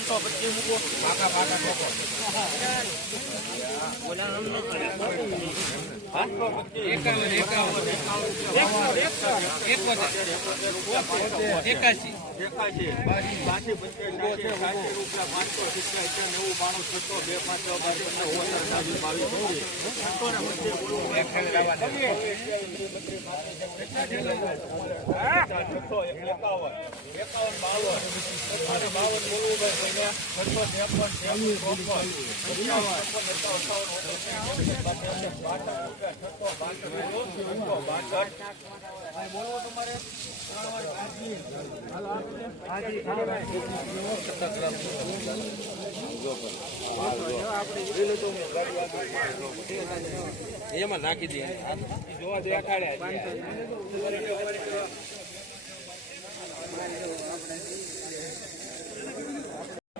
પાંચસો પચીસ મૂકો પાકા પાકા બાસી પંચાસી સાઠી રૂપિયા પાંચસો સિત્તેર નેવું બાણું બે પાંચ બાર પંદર ઓગણ સાઠી બાવીસ છસો બોલો એકાવન એકાવન, બાવન. બાવન બોલવું એમાં નાખી દે જોવા દેખાડ્યા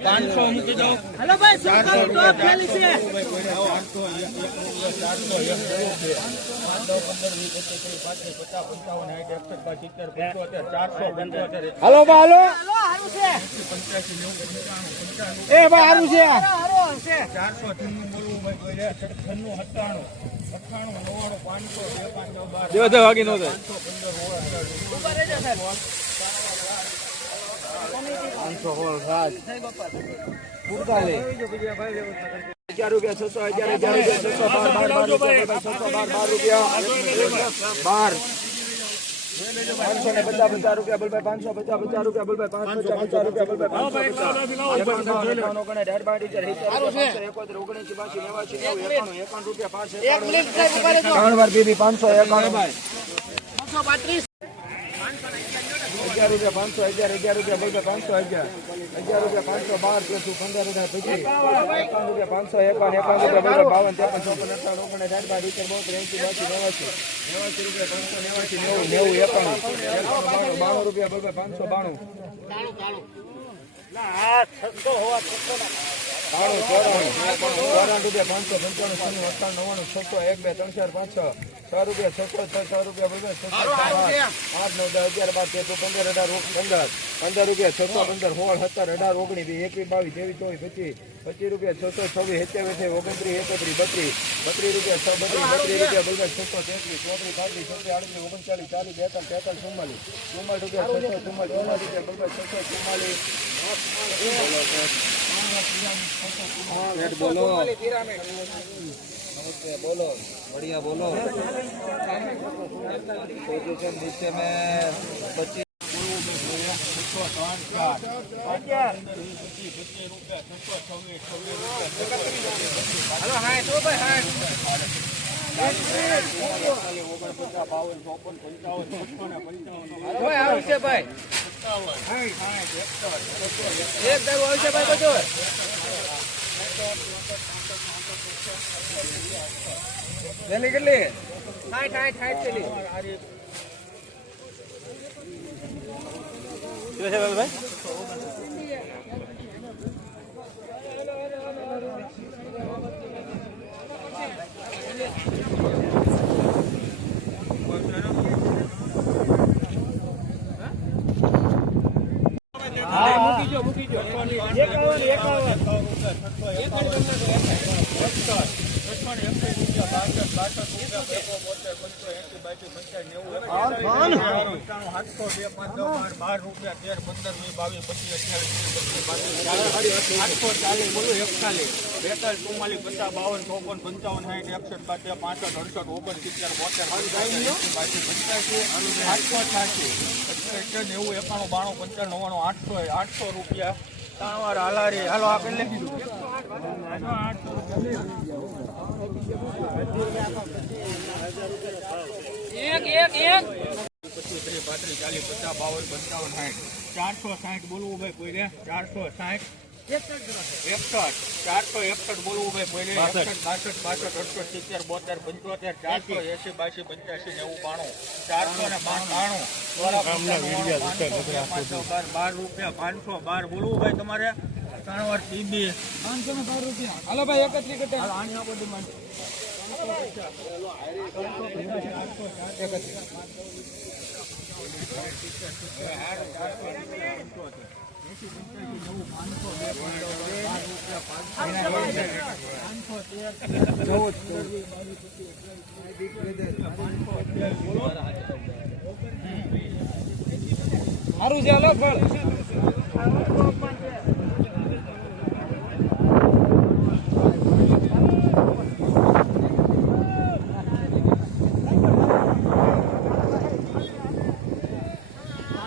મૂકી દો હલો ભાઈ હાલો હલો. એ ભાઈ હારું છે. ચારસો છન્નું બોલવું ભાઈ કોઈ રે છન્નું સત્તાણું. અઠ્ઠાણું નવ્વાણું પાંચસો બે પાંચસો બાર. દેવા દે વાગી નો થાય. પાંચસો સોળ સાત અગિયાર રૂપિયા છસો અગિયાર અગિયાર રૂપિયા છસો બાર બાર છસો બાર બાર રૂપિયા બાર પાંચસો પચાસ પચાસ રૂપિયા બોલભાઈ પાંચસો પચાસ પચાસ રૂપિયા બોલભાઈ પાંચ પચાસ પચાસ રૂપિયા બોલભાઈ પાંચસો પચાસ ત્રણ વાર બીબી પાંચસો એકાણું પાંચસો પાંત્રીસ. અગિયાર રૂપિયા પાંચસો, અગિયાર અગિયાર રૂપિયા બોલભાઈ પાંચસો અગિયાર. અગિયાર રૂપિયા પાંચસો બાર પેસું પંદર રૂપિયા પચીસ એકાવન રૂપિયા પાંચસો, એકાવન એકાવન રૂપિયા બોલભાઈ બાવન, ત્રેપન, ચોપન, અઠાવન, ઓગણ, અઢાર, બાર ઇતર બોતેર એંસી બાસી નેવાસી નેવાસી રૂપિયા પાંચસો નેવાસી નેવું નેવું, એકાણું. બાણું રૂપિયા બોલભાઈ પાંચસો બાણું. બાણું, ચોરાણું ચોરાણું રૂપિયા પાંચસો, પંચાણું નવ્વાણું છસો એક, બે, ત્રણ, ચાર, પાંચ, છ. છ રૂપિયા છસો છ છ રૂપિયા પંદર છસો આઠ. આઠ નવ દસ અગિયાર બાર તેર પંદર અઢાર પંદર. પંદર રૂપિયા છસો પંદર સોળ સત્તર અઢાર ઓગણીસ વીસ એકવીસ બાવીસ ત્રેવીસ ચોવીસ પચીસ પચીસ રૂપિયા છસો છવ્વીસ સત્યાવીસ ઓગણત્રીસ એકત્રીસ બત્રીસ. બત્રીસ રૂપિયા છ બત્રીસ બત્રીસ રૂપિયા બોલભાઈ છસો તેત્રીસ ચોત્રીસ પાંત્રીસ છત્રીસ આડત્રીસ ઓગણચાલીસ ચાલીસ બેતાલીસ તેતાલીસ ચુમ્માલીસ. ચુમ્માલીસ રૂપિયા છસો ચુમ્માલીસ ચુમ્માલીસ રૂપિયા પંદર છસો ચુમ્માલીસ. બોલો नमस्ते बोलो बढ़िया बोलो पोजीशन नीचे में पच्चीस હલો હા તો ભાઈ હા ભાઈ આવું છે ભાઈ એક દારૂ આવશે ભાઈ બધું કેટલી કેટલી હાઠ હાઠ હાઠ ચલી એકાવન એકાવન. બાર રૂપિયા તેર પંદર વીસ બાવીસ પચીસ અઠ્યાવીસ આઠસો બોલું એકતાલીસ બેતાલીસ ચુમ્માલીસ પચાસ બાવન ચોપન પંચાવન સાઠ એકસઠ બાર પાસઠ અડસઠ ઓગણ સિત્તેર બોતેર પંચ્યાસી આઠસો છ્યાસી અઠ્યાસી નેવું એકાણું બાણું પંચાણું નવ્વાણું આઠસો આઠસો રૂપિયા. ત્રણ વાર હાલારી. હાલો, આ કેટલે કીધું આઠસો એક એક એક. પચીસ ત્રીસ પાંત્રીસ ચાલીસ પચાસ બાવન પંચાવન સાઠ ચારસો સાઠ બોલવું ભાઈ ચારસો સાઠ. એકસઠ. ચારસો એકસઠ બોલવું ભાઈ કોઈ રે એકસઠ બાસઠ બાસઠ અડસઠ સિત્તેર બોતેર પંચોતેર ચારસો એસી બાસી પંચ્યાસી નેવું બાણું. ચારસો ને બાણું પાંચસો બાર બાર રૂપિયા પાંચસો બાર બોલવું ભાઈ તમારે? ત્રણ વાર ટીબી પાંચસો ને બાર રૂપિયા. હાલો ભાઈ એકત્રીસ કરતા આની આપો ડિમાન્ડ એસી પંચ્યાસી નવું પાંચસો બે પાંચસો બાર રૂપિયા પાંચસો પાંચસો તેર ચૌદ પાંચસો તેર બોલો સારું છે હાલો ફળ એકત્રીસ રૂપિયા પાંચસો એકત્રીસ મૂળ બત્રીસ ચોત્રીસ પાંત્રીસ છત્રીસ ચાલીસ બેતાલીસ ચુમ્માલીસ અડતાલીસ પચાસ બાવન સાઠ રૂપિયા પાંચસો સાઠ બોલો સાઠ એકસઠ પાંત્રીસ એકસઠ પાંસઠ અડસઠ ઓગણસિત્તેર બોતેર પંચોતેર અઠ્યોતેર એસી બાસી ત્રેસઠ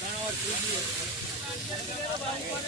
いいよ。